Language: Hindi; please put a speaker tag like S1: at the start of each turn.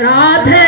S1: राधे